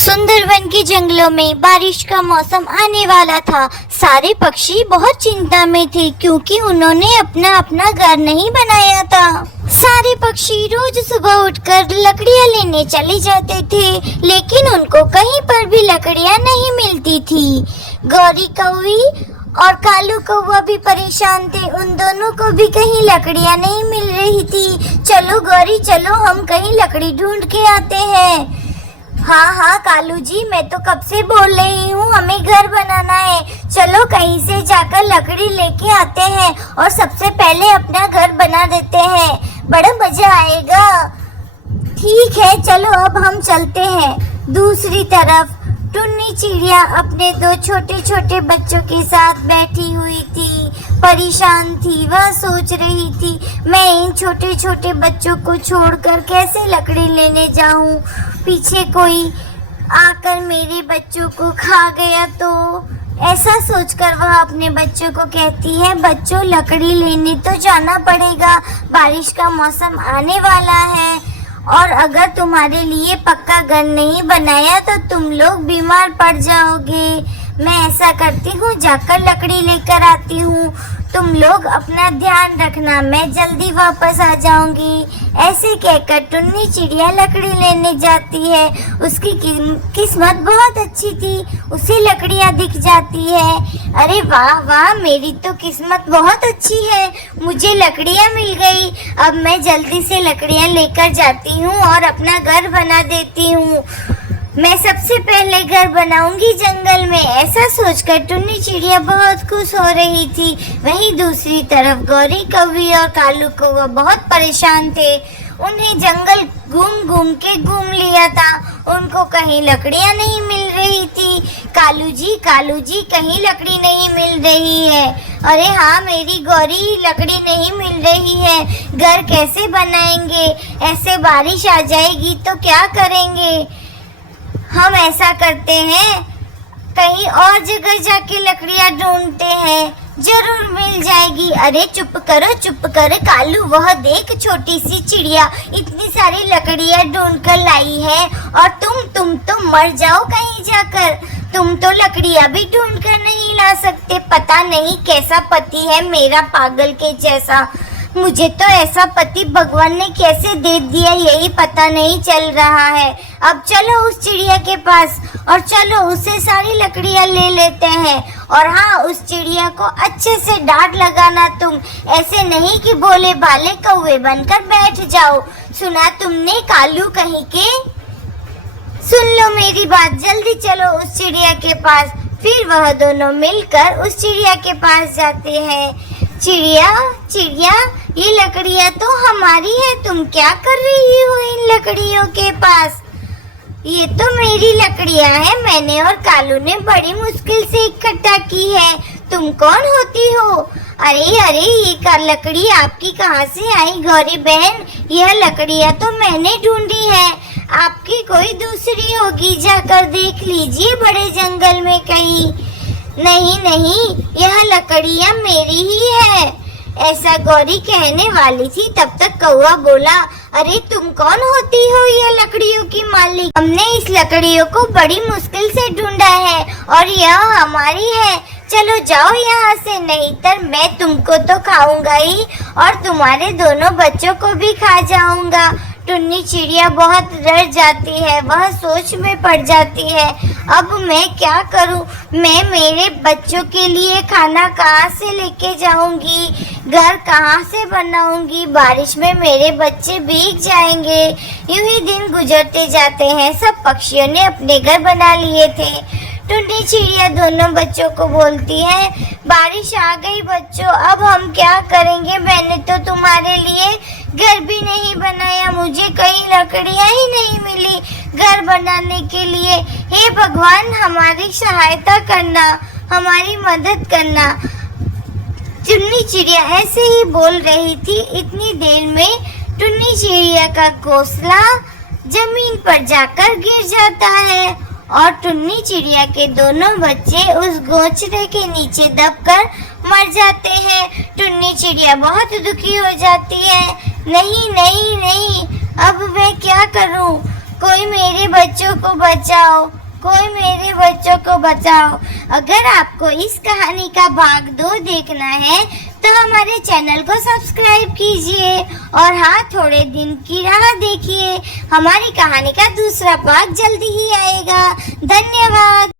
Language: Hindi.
सुंदरवन के जंगलों में बारिश का मौसम आने वाला था। सारे पक्षी बहुत चिंता में थे क्योंकि उन्होंने अपना अपना घर नहीं बनाया था। सारे पक्षी रोज सुबह उठकर लकड़ियां लेने चले जाते थे, लेकिन उनको कहीं पर भी लकड़ियां नहीं मिलती थी। गौरी कौवी और कालू कौवा भी परेशान थे। उन दोनों को भी कहीं लकड़ियां नहीं मिल रही थी। चलो गौरी, चलो हम कहीं लकड़ी ढूंढ के आते हैं। हाँ कालू जी, मैं तो कब से बोल रही हूँ, हमें घर बनाना है। चलो कहीं से जाकर लकड़ी लेके आते हैं और सबसे पहले अपना घर बना देते हैं, बड़ा मजा आएगा। ठीक है, चलो अब हम चलते हैं। दूसरी तरफ टुन्नी चिड़िया अपने दो छोटे छोटे बच्चों के साथ बैठी हुई थी, परेशान थी। वह सोच रही थी, मैं इन छोटे छोटे बच्चों को छोड़कर कैसे लकड़ी लेने जाऊं, पीछे कोई आकर मेरे बच्चों को खा गया तो। ऐसा सोचकर वह अपने बच्चों को कहती है, बच्चों लकड़ी लेने तो जाना पड़ेगा, बारिश का मौसम आने वाला है और अगर तुम्हारे लिए पक्का घर नहीं बनाया तो तुम लोग बीमार पड़ जाओगे। मैं ऐसा करती हूँ, जाकर लकड़ी लेकर आती हूँ, तुम लोग अपना ध्यान रखना, मैं जल्दी वापस आ जाऊंगी। ऐसे कहकर टुन्नी चिड़िया लकड़ी लेने जाती है। उसकी किस्मत बहुत अच्छी थी, उसे लकड़ियाँ दिख जाती है। अरे वाह वाह, मेरी तो किस्मत बहुत अच्छी है, मुझे लकड़ियाँ मिल गई। अब मैं जल्दी से लकड़ियाँ लेकर जाती हूँ और अपना घर बना देती हूँ। मैं सबसे पहले घर बनाऊंगी जंगल में। ऐसा सोचकर टुन्नी चिड़िया बहुत खुश हो रही थी। वहीं दूसरी तरफ गौरी कौवी और कालू कौवा बहुत परेशान थे। उन्हें जंगल घूम घूम लिया था, उनको कहीं लकड़ियां नहीं मिल रही थी। कालू जी कहीं लकड़ी नहीं मिल रही है। अरे हाँ मेरी गौरी, लकड़ी नहीं मिल रही है, घर कैसे बनाएंगे, ऐसे बारिश आ जाएगी तो क्या करेंगे। हम ऐसा करते हैं, कहीं और जगह जाके लकड़ियां ढूंढते हैं, जरूर मिल जाएगी। अरे चुप करो कालू, वह देख छोटी सी चिड़िया इतनी सारी लकड़ियां ढूंढ कर लाई है और तुम तो मर जाओ कहीं जाकर। तुम तो लकड़ियां भी ढूंढ कर नहीं ला सकते। पता नहीं कैसा पति है मेरा, पागल के जैसा। मुझे तो ऐसा पति भगवान ने कैसे दे दिया, यही पता नहीं चल रहा है। अब चलो उस चिड़िया के पास और चलो उससे सारी लकड़ियां ले लेते हैं। और हाँ, उस चिड़िया को अच्छे से डांट लगाना तुम, ऐसे नहीं कि भोले भाले कौवे बनकर बैठ जाओ। सुना तुमने कालू कहीं के? सुन लो मेरी बात, जल्दी चलो उस चिड़िया के पास। फिर वह दोनों मिलकर उस चिड़िया के पास जाते हैं। चिड़िया ये लकड़ियाँ तो हमारी है, तुम क्या कर रही हो इन लकड़ियों के पास? ये तो मेरी लकड़ियाँ हैं, मैंने और कालू ने बड़ी मुश्किल से इकट्ठा की है। तुम कौन होती हो? अरे ये लकड़ी आपकी कहाँ से आई गौरी बहन? यह लकड़ियाँ तो मैंने ढूंढी है, आपकी कोई दूसरी होगी, जाकर देख लीजिए बड़े जंगल में कहीं। नहीं, यह लकड़ियाँ मेरी ही है। ऐसा गौरी कहने वाली थी, तब तक कौवा बोला, अरे तुम कौन होती हो ये लकड़ियों की मालिक? हमने इस लकड़ियों को बड़ी मुश्किल से ढूंढा है और यह हमारी है। चलो जाओ यहाँ से, नहीं तो मैं तुमको तो खाऊंगा ही और तुम्हारे दोनों बच्चों को भी खा जाऊंगा। टुन्नी चिड़िया बहुत डर जाती है, वह सोच में पड़ जाती है, अब मैं क्या करूं? मैं मेरे बच्चों के लिए खाना कहाँ से लेके जाऊंगी, घर कहाँ से बनाऊंगी? बारिश में मेरे बच्चे भीग जाएंगे। यूं ही दिन गुजरते जाते हैं। सब पक्षियों ने अपने घर बना लिए थे। टुन्नी चिड़िया दोनों बच्चों को बोलती है, बारिश आ गई बच्चों, अब हम क्या करेंगे? मैंने तो तुम्हारे लिए घर भी नहीं बनाया, मुझे कहीं लकड़ियाँ ही नहीं मिली घर बनाने के लिए। हे भगवान, हमारी सहायता करना, हमारी मदद करना। टुन्नी चिड़िया ऐसे ही बोल रही थी। इतनी देर में टुन्नी चिड़िया का घोंसला जमीन पर जाकर गिर जाता है और टुन्नी चिड़िया के दोनों बच्चे उस घोंसले के नीचे दबकर मर जाते हैं। टुन्नी चिड़िया बहुत दुखी हो जाती है। नहीं, अब मैं क्या करूं? कोई मेरे बच्चों को बचाओ, कोई मेरे बच्चों को बचाओ। अगर आपको इस कहानी का भाग 2 देखना है तो हमारे चैनल को सब्सक्राइब कीजिए और हाँ, थोड़े दिन की राह देखिए, हमारी कहानी का दूसरा भाग जल्दी ही आएगा। धन्यवाद।